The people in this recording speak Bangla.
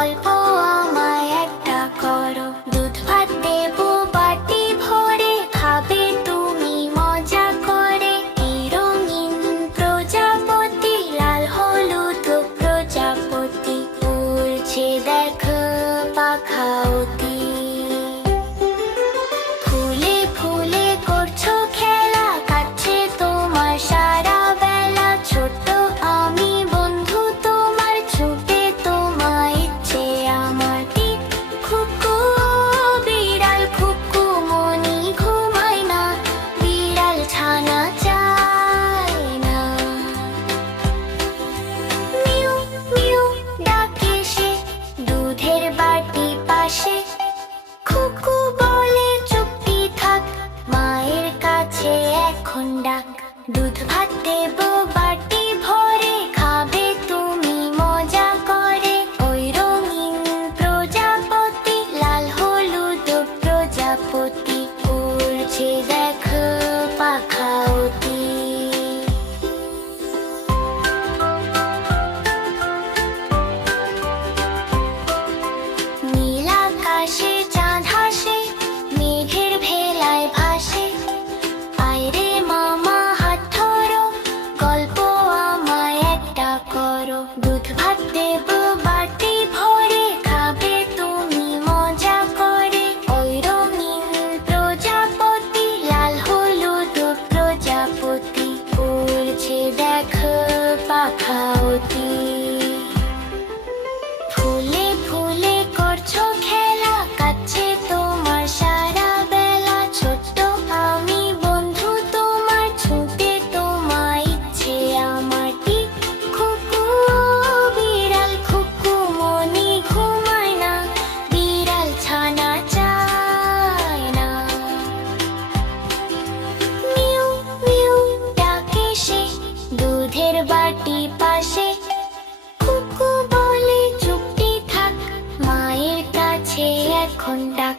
অল্প আমায় একটা করো, দুধ ভাত দেবো বাটি ভরে, খাবে তুমি মজা করে। এই রঙিন প্রজাপতি, লাল হলুদ প্রজাপতি, উড়ছে দেখো পাখা অতি। ফুলে ফুলে করছো খেলা, কাটছে তোমার সারা বেলা। ছোট্ট আমি বন্ধু তোমার, ছুটে তোমায় ইচ্ছে আমার। টিক খুকু বিড়াল খুকু মনি ঘুমায় না, বিড়াল ছানা চায় না। মিউ মিউ ডাকে সে, দুধের বাটি পাশে। খুকু বলে চুপটি থাক, মায়ের কাছে এখন ডাক। দুধ ভাত দেবো বাটি ভরে, খাবে তুমি মজা করে। ওই রঙিন প্রজাপতি, লাল হলুদ প্রজাপতি, উড়ছে দেখো পাখা অতি। নীল আকাশে চাঁদ হাসে, মেঘের ভেলায় ভাসে। আয়রে মামা হাত ধরো, গল্প আমায় একটা করো। দুধ ভাত দেবো বাটি ভরে, খাবে তুমি মজা করে। ওই রঙিন প্রজাপতি, লাল হলুদ প্রজাপতি, উড়ছে দেখো পাখা অতি। ফুলে ফুলে করছো খেলা, কাটছে তোমার সারা বেলা। ছোট্ট আমি বন্ধু তোমার, ছুটে তোমায় ইচ্ছে আমার। টিক খুকু বিড়াল খুকু মনি ঘুমায় না, বিড়াল ছানা চায় না। মিউ মিউ ডাকে সে, দুধের বাটি পাশে। খুকু বলে চুপটি থাক, মায়ের কাছে এখন ডাক।